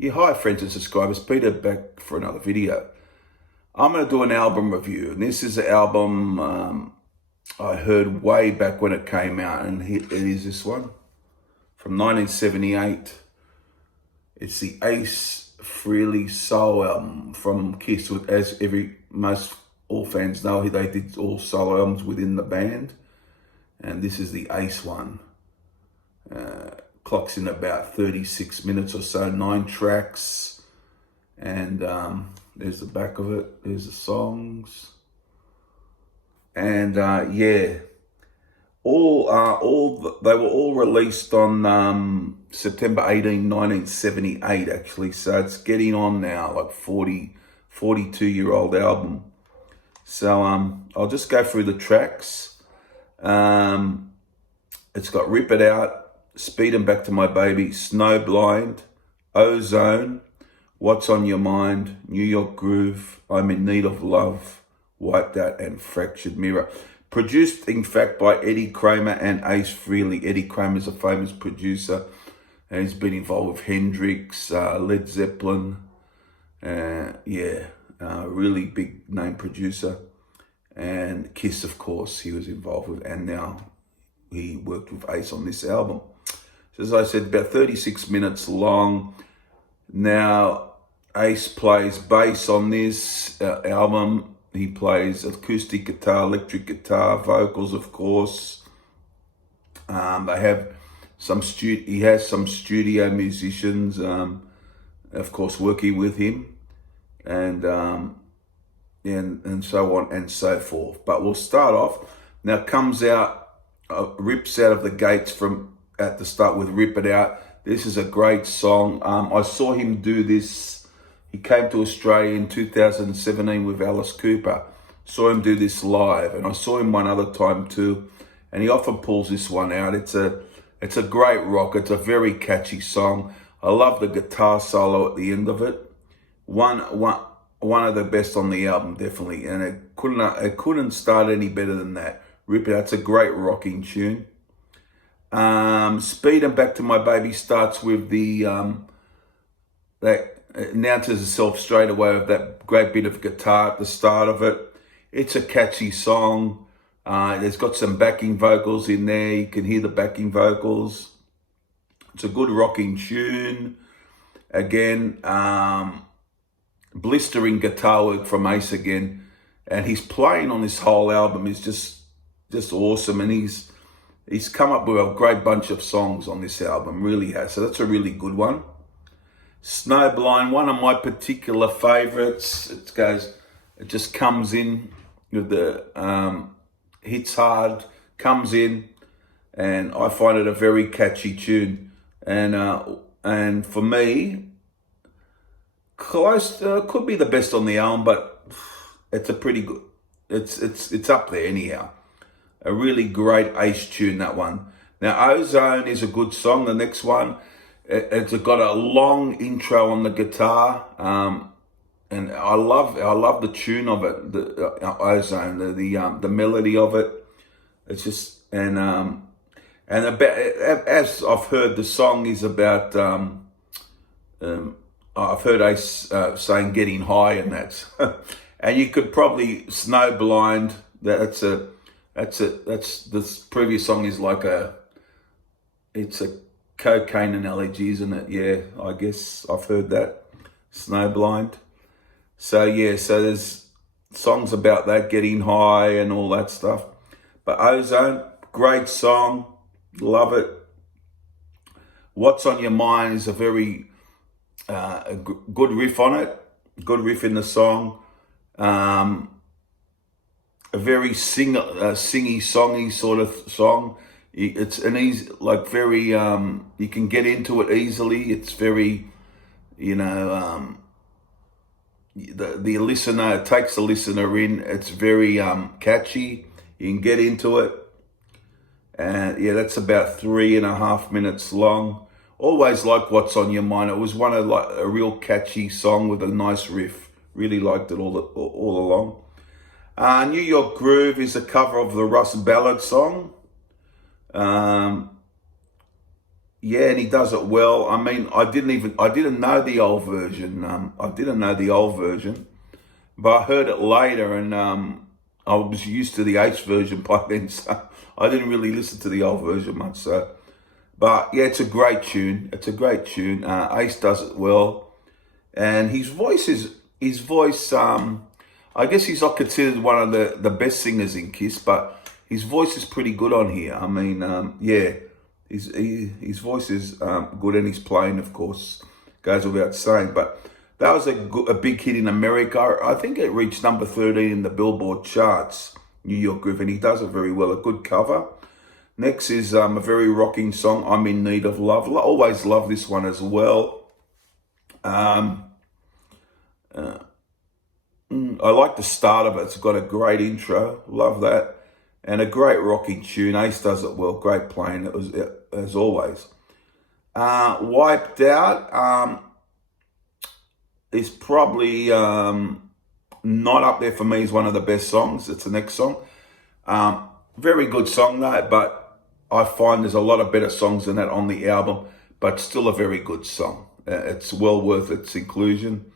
Yeah, hi friends and subscribers, Peter back for another video. I'm going to do an album review, and this is an album I heard way back when it came out, and it is this one from 1978. It's the Ace Frehley Soul album from Kiss. As all fans know, they did all solo albums within the band, and this is the Ace one. Clocks in about 36 minutes or so, 9 tracks, and there's the back of it, there's the songs, and yeah, they were all released on September 18, 1978 actually, so it's getting on now, like 42-year-old album. So I'll just go through the tracks. It's got Rip It Out, Speedin' Back to My Baby, Snowblind, Ozone, What's on Your Mind, New York Groove, I'm in Need of Love, Wiped Out, and Fractured Mirror. Produced, in fact, by Eddie Kramer and Ace Frehley. Eddie Kramer's a famous producer, and he's been involved with Hendrix, Led Zeppelin, really big name producer. And Kiss, of course, he was involved with, and now he worked with Ace on this album. As I said, about 36 minutes long. Now, Ace plays bass on this album. He plays acoustic guitar, electric guitar, vocals, of course. He has some studio musicians, of course, working with him, and so on and so forth. But we'll start off. Now, rips out of the gates at the start with Rip It Out. This is a great song. I saw him do this. He came to Australia in 2017 with Alice Cooper. Saw him do this live, and I saw him one other time too. And he often pulls this one out. It's a great rock. It's a very catchy song. I love the guitar solo at the end of it. One of the best on the album, definitely. And it couldn't start any better than that. Rip It Out. It's a great rocking tune. Speedin' Back to My Baby starts with that announces itself straight away with that great bit of guitar at the start of it. It's a catchy song. There's got some backing vocals in there. You can hear the backing vocals. It's a good rocking tune. Again, blistering guitar work from Ace again. And he's playing on this whole album is just awesome. And he's come up with a great bunch of songs on this album, really has. So that's a really good one. Snowblind, one of my particular favorites. It just comes in with the hits hard, comes in, and I find it a very catchy tune. And for me, could be the best on the album, but it's a pretty good. It's up there anyhow. A really great Ace tune, that one. Now, Ozone is a good song. The next one, it's got a long intro on the guitar, and I love the tune of it. The Ozone, the melody of it. It's just and about, as I've heard, the song is about. I've heard Ace saying getting high, and that's and you could probably Snowblind. That's this previous song is it's a cocaine analogy, isn't it? Yeah, I guess I've heard that. Snowblind. So yeah, so there's songs about that, getting high and all that stuff. But Ozone, great song, love it. What's on Your Mind is a very good riff on it, good riff in the song. A very singy, songy sort of song. It's an easy, very, you can get into it easily. It's very, the listener, it takes the listener in. It's very catchy. You can get into it. And yeah, that's about 3.5 minutes long. Always like What's on Your Mind. It was one of a real catchy song with a nice riff. Really liked it all along. New York Groove is a cover of the Russ Ballard song. yeah, and he does it well. I mean, I didn't know the old version. I didn't know the old version, but I heard it later, and I was used to the Ace version by then, so I didn't really listen to the old version much. So, but yeah, it's a great tune. It's a great tune. Ace does it well, and his voice. I guess he's not considered one of the best singers in Kiss, but his voice is pretty good on here. I mean, yeah, his voice is good, and his playing, of course, goes without saying. But that was a big hit in America. I think it reached number 13 in the Billboard charts, New York Groove, and he does it very well. A good cover. Next is a very rocking song, I'm in Need of Love. Always love this one as well. I like the start of it. It's got a great intro. Love that. And a great rocking tune. Ace does it well. Great playing, as always. Wiped Out is probably not up there for me as one of the best songs. It's the next song. Very good song, though, but I find there's a lot of better songs than that on the album, but still a very good song. It's well worth its inclusion.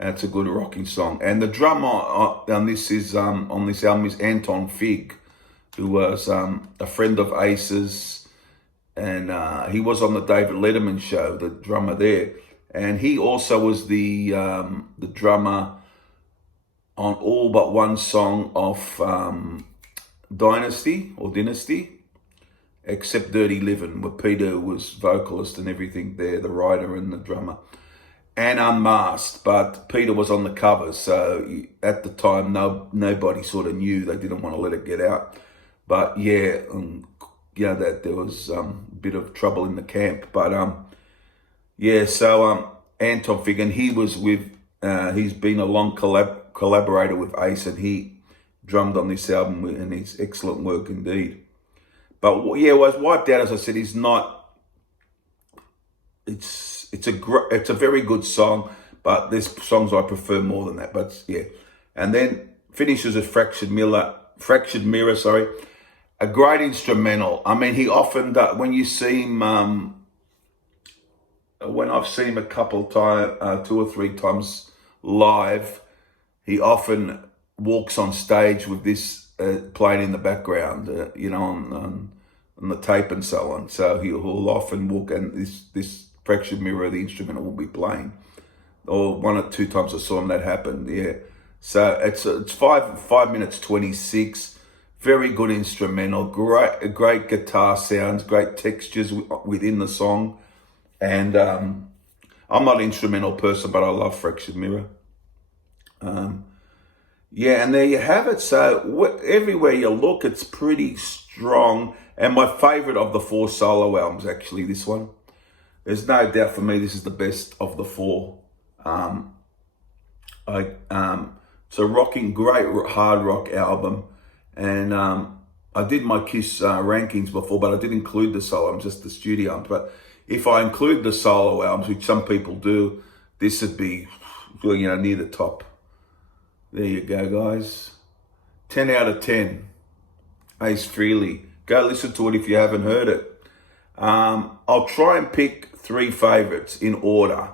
And it's a good rocking song. And the drummer on this album is Anton Fig, who was a friend of Ace's, and he was on the David Letterman show, the drummer there. And he also was the drummer on all but one song of Dynasty, except Dirty Livin', where Peter was vocalist and everything there, the writer and the drummer. And Unmasked, but Peter was on the cover, so at the time, nobody sort of knew. They didn't want to let it get out. But yeah, that there was a bit of trouble in the camp. But yeah, so Anton Fig, and he was with, he's been a long collaborator with Ace, and he drummed on this album, and it's excellent work indeed. But yeah, was Wiped Out, as I said, is not. It's a very good song, but there's songs I prefer more than that. But yeah, and then finishes with Fractured Mirror. Sorry, a great instrumental. I mean, he often when you see him, when I've seen him a couple times, 2 or 3 times live, he often walks on stage with this playing in the background, on the tape and so on. So he'll often walk, and this Fractured Mirror, the instrumental, will be playing. Or 1 or 2 times I saw him that happened, yeah. So it's 5 minutes 26. Very good instrumental, great guitar sounds, great textures within the song. And I'm not an instrumental person, but I love Fractured Mirror. Yeah, and there you have it. So everywhere you look, it's pretty strong. And my favorite of the 4 solo albums, actually, this one. There's no doubt for me, this is the best of the 4. It's a rocking, great hard rock album. And I did my Kiss rankings before, but I didn't include the solo albums, just the studio albums. But if I include the solo albums, which some people do, this would be, near the top. There you go, guys. 10 out of 10. Ace Frehley. Go listen to it if you haven't heard it. I'll try and pick 3 favorites in order.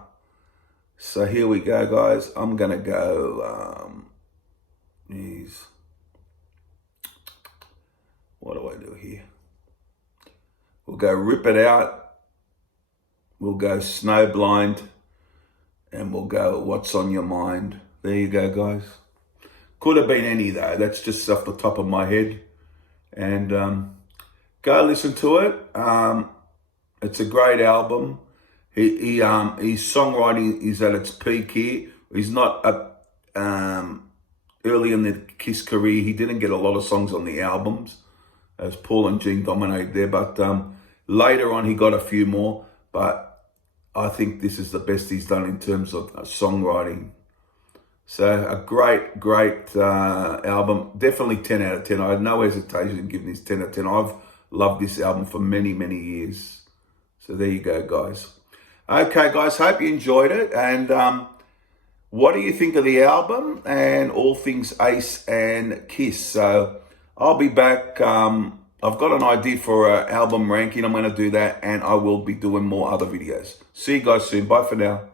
So here we go, guys. I'm gonna go. What do I do here? We'll go Rip It Out. We'll go Snowblind, and we'll go What's on Your Mind. There you go, guys. Could have been any though. That's just off the top of my head. And go listen to it. It's a great album. His songwriting is at its peak here. He's not early in the Kiss career. He didn't get a lot of songs on the albums, as Paul and Gene dominated there. But later on, he got a few more. But I think this is the best he's done in terms of songwriting. So a great album. Definitely 10 out of 10. I had no hesitation in giving this 10 out of 10. I've loved this album for many, many years. So there you go, guys. Okay, guys, hope you enjoyed it. And what do you think of the album and all things Ace and Kiss? So I'll be back. I've got an idea for an album ranking. I'm going to do that, and I will be doing more other videos. See you guys soon. Bye for now.